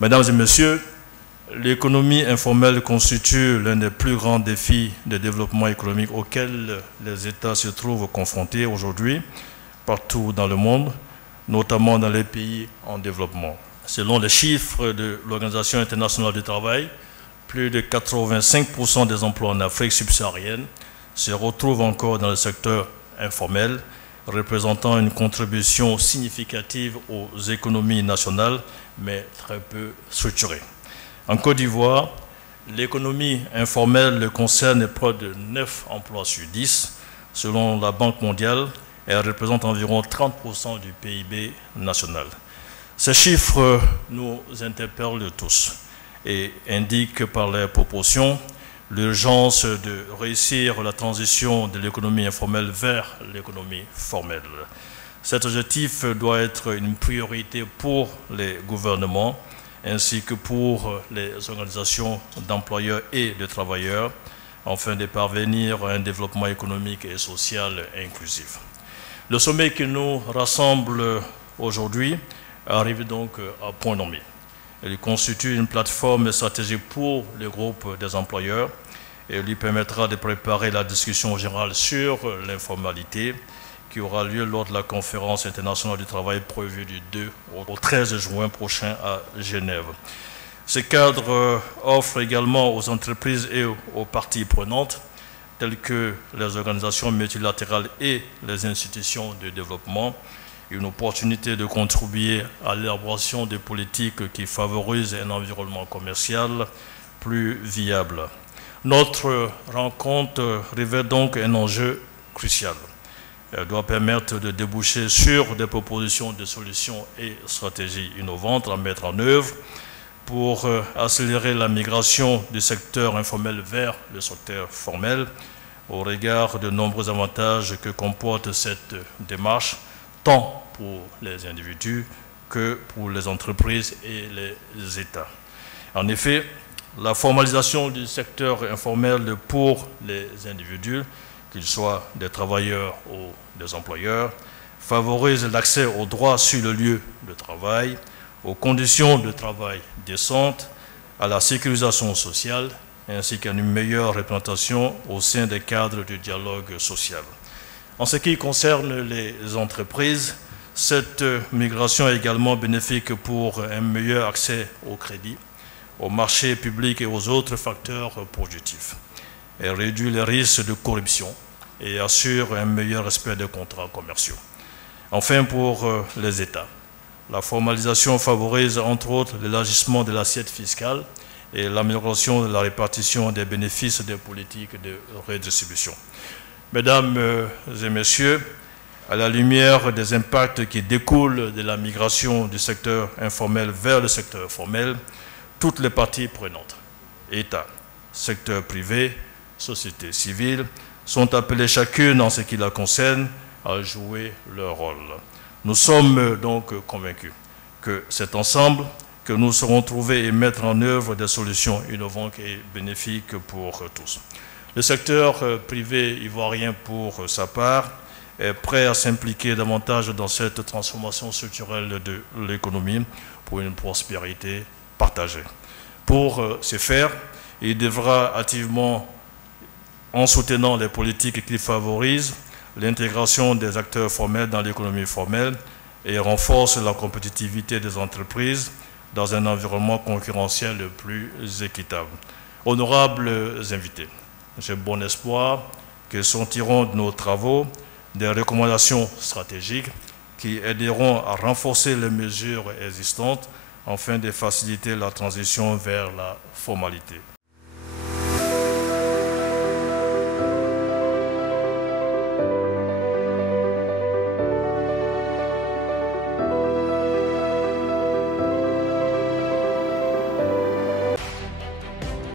Mesdames et messieurs, l'économie informelle constitue l'un des plus grands défis de développement économique auxquels les États se trouvent confrontés aujourd'hui, partout dans le monde, notamment dans les pays en développement. Selon les chiffres de l'Organisation internationale du travail, plus de 85% des emplois en Afrique subsaharienne se retrouvent encore dans le secteur informel, représentant une contribution significative aux économies nationales, mais très peu structurée. En Côte d'Ivoire, l'économie informelle concerne près de 9 emplois sur 10. Selon la Banque mondiale, elle représente environ 30% du PIB national. Ces chiffres nous interpellent tous et indiquent par leurs proportions l'urgence de réussir la transition de l'économie informelle vers l'économie formelle. Cet objectif doit être une priorité pour les gouvernements ainsi que pour les organisations d'employeurs et de travailleurs afin de parvenir à un développement économique et social inclusif. Le sommet qui nous rassemble aujourd'hui arrive donc à point nommé. Il constitue une plateforme stratégique pour le groupe des employeurs et lui permettra de préparer la discussion générale sur l'informalité qui aura lieu lors de la conférence internationale du travail prévue du 2 au 13 juin prochain à Genève. Ce cadre offre également aux entreprises et aux parties prenantes, telles que les organisations multilatérales et les institutions de développement, une opportunité de contribuer à l'élaboration de politiques qui favorisent un environnement commercial plus viable. Notre rencontre révèle donc un enjeu crucial. Elle doit permettre de déboucher sur des propositions de solutions et stratégies innovantes à mettre en œuvre pour accélérer la migration du secteur informel vers le secteur formel au regard de nombreux avantages que comporte cette démarche, tant pour les individus que pour les entreprises et les États. En effet, la formalisation du secteur informel pour les individus, qu'ils soient des travailleurs ou des employeurs, favorise l'accès aux droits sur le lieu de travail, aux conditions de travail décentes, à la sécurisation sociale, ainsi qu'à une meilleure représentation au sein des cadres du dialogue social. En ce qui concerne les entreprises, cette migration est également bénéfique pour un meilleur accès au crédit, au marché public et aux autres facteurs productifs. Elle réduit les risques de corruption et assure un meilleur respect des contrats commerciaux. Enfin, pour les États, la formalisation favorise entre autres l'élargissement de l'assiette fiscale et l'amélioration de la répartition des bénéfices des politiques de redistribution. Mesdames et messieurs, à la lumière des impacts qui découlent de la migration du secteur informel vers le secteur formel, toutes les parties prenantes, État, secteur privé, société civile, sont appelées chacune en ce qui la concerne à jouer leur rôle. Nous sommes donc convaincus que c'est ensemble que nous saurons trouver et mettre en œuvre des solutions innovantes et bénéfiques pour tous. Le secteur privé ivoirien, pour sa part, est prêt à s'impliquer davantage dans cette transformation structurelle de l'économie pour une prospérité partagée. Pour ce faire, il devra activement, en soutenant les politiques qui favorisent l'intégration des acteurs formels dans l'économie formelle et renforcent la compétitivité des entreprises dans un environnement concurrentiel plus équitable. Honorables invités, j'ai bon espoir que sortiront de nos travaux des recommandations stratégiques qui aideront à renforcer les mesures existantes afin de faciliter la transition vers la formalité.